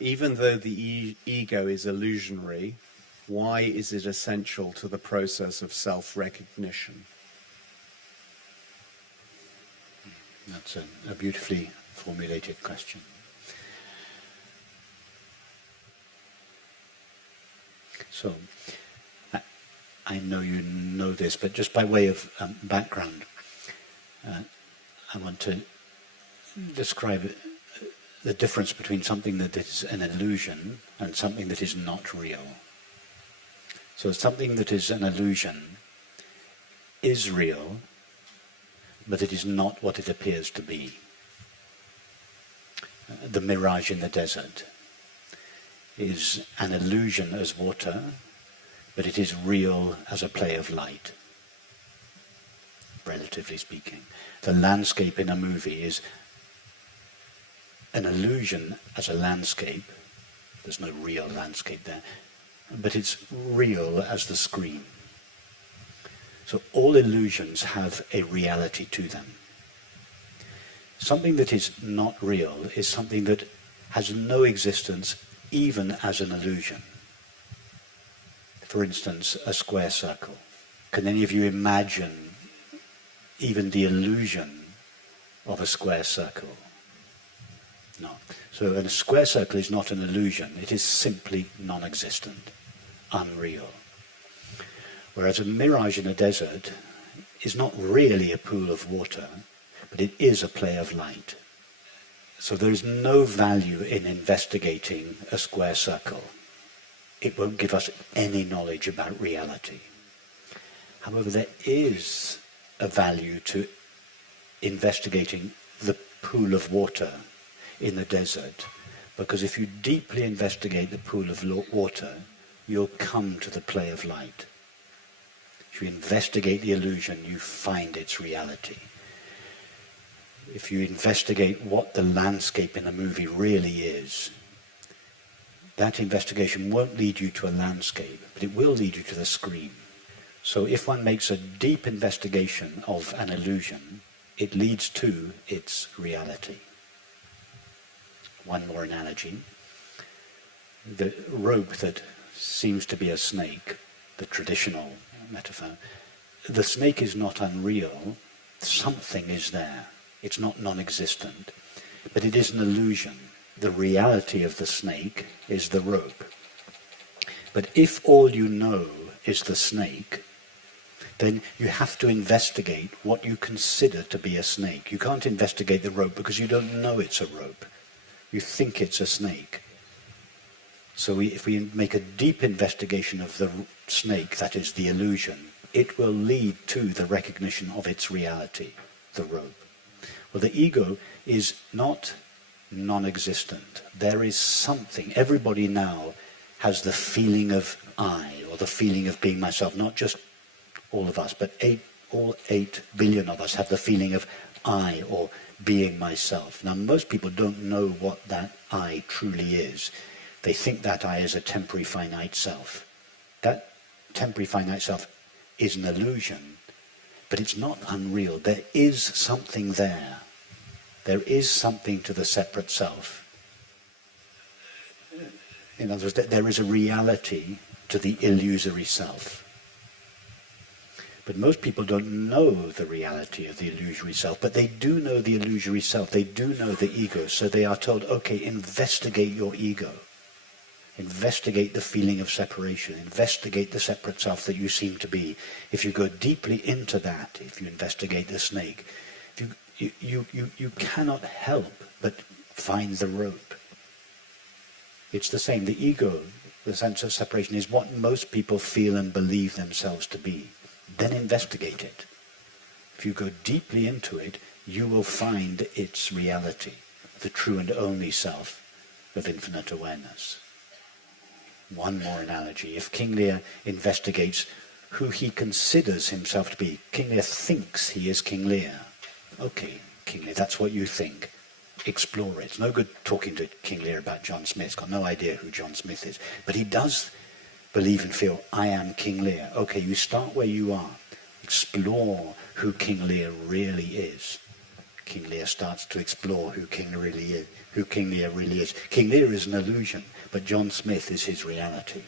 Even though the ego is illusionary, why is it essential to the process of self-recognition? That's a beautifully formulated question. So, I know you know this, but just by way of background, I want to describe the difference between something that is an illusion and something that is not real. So something that is an illusion is real, but it is not what it appears to be. The mirage in the desert is an illusion as water, but it is real as a play of light, relatively speaking. The landscape in a movie is an illusion as a landscape. There's no real landscape there, but it's real as the screen. So all illusions have a reality to them. Something that is not real is something that has no existence even as an illusion. For instance, a square circle. Can any of you imagine even the illusion of a square circle? No. So a square circle is not an illusion. It is simply non-existent, unreal. Whereas a mirage in a desert is not really a pool of water, but it is a play of light. So there is no value in investigating a square circle. It won't give us any knowledge about reality. However, there is a value to investigating the pool of water in the desert, because if you deeply investigate the pool of water, you'll come to the play of light. If you investigate the illusion, you find its reality. If you investigate what the landscape in a movie really is, that investigation won't lead you to a landscape, but it will lead you to the screen. So if one makes a deep investigation of an illusion, it leads to its reality. One more analogy. The rope that seems to be a snake, the traditional metaphor, the snake is not unreal. Something is there. It's not non-existent, but it is an illusion. The reality of the snake is the rope. But if all you know is the snake, then you have to investigate what you consider to be a snake. You can't investigate the rope because you don't know it's a rope. You think it's a snake. So if we make a deep investigation of the snake, that is the illusion, it will lead to the recognition of its reality, the rope. Well, the ego is not non-existent. There is something. Everybody now has the feeling of I, or the feeling of being myself. Not just all of us, but all 8 billion of us have the feeling of I, or being myself. Now, most people don't know what that I truly is. They think that I is a temporary finite self. That temporary finite self is an illusion, but it's not unreal. There is something there. There is something to the separate self. In other words, there is a reality to the illusory self. But most people don't know the reality of the illusory self, but they do know the illusory self. They do know the ego, so they are told, okay, investigate your ego. Investigate the feeling of separation. Investigate the separate self that you seem to be. If you go deeply into that, if you investigate the snake, you cannot help but find the rope. It's the same. The ego, the sense of separation, is what most people feel and believe themselves to be. Then investigate it. If you go deeply into it, you will find its reality, the true and only self of infinite awareness. One more analogy. If King Lear investigates who he considers himself to be, King Lear thinks he is King Lear. Okay, King Lear, that's what you think. Explore it. It's no good talking to King Lear about John Smith. He's got no idea who John Smith is. But he does believe and feel, I am King Lear. Okay, you start where you are. Explore who King Lear really is. King Lear starts to explore who King Lear really is. King Lear is an illusion, but John Smith is his reality.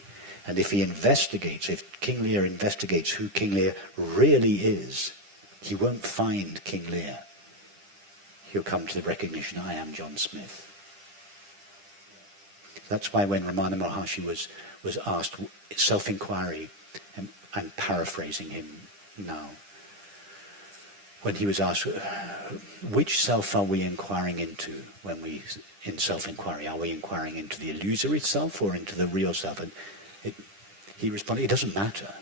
And if King Lear investigates who King Lear really is, he won't find King Lear. He'll come to the recognition, I am John Smith. That's why when Ramana Maharshi was asked, self-inquiry, and I'm paraphrasing him now, when he was asked, which self are we inquiring into when we, in self-inquiry, are we inquiring into the illusory self or into the real self? And he responded, it doesn't matter.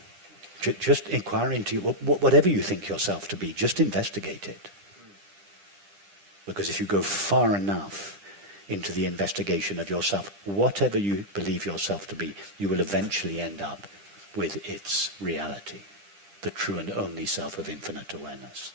Just inquire into whatever you think yourself to be, just investigate it. Because if you go far enough into the investigation of yourself, whatever you believe yourself to be, you will eventually end up with its reality, the true and only self of infinite awareness.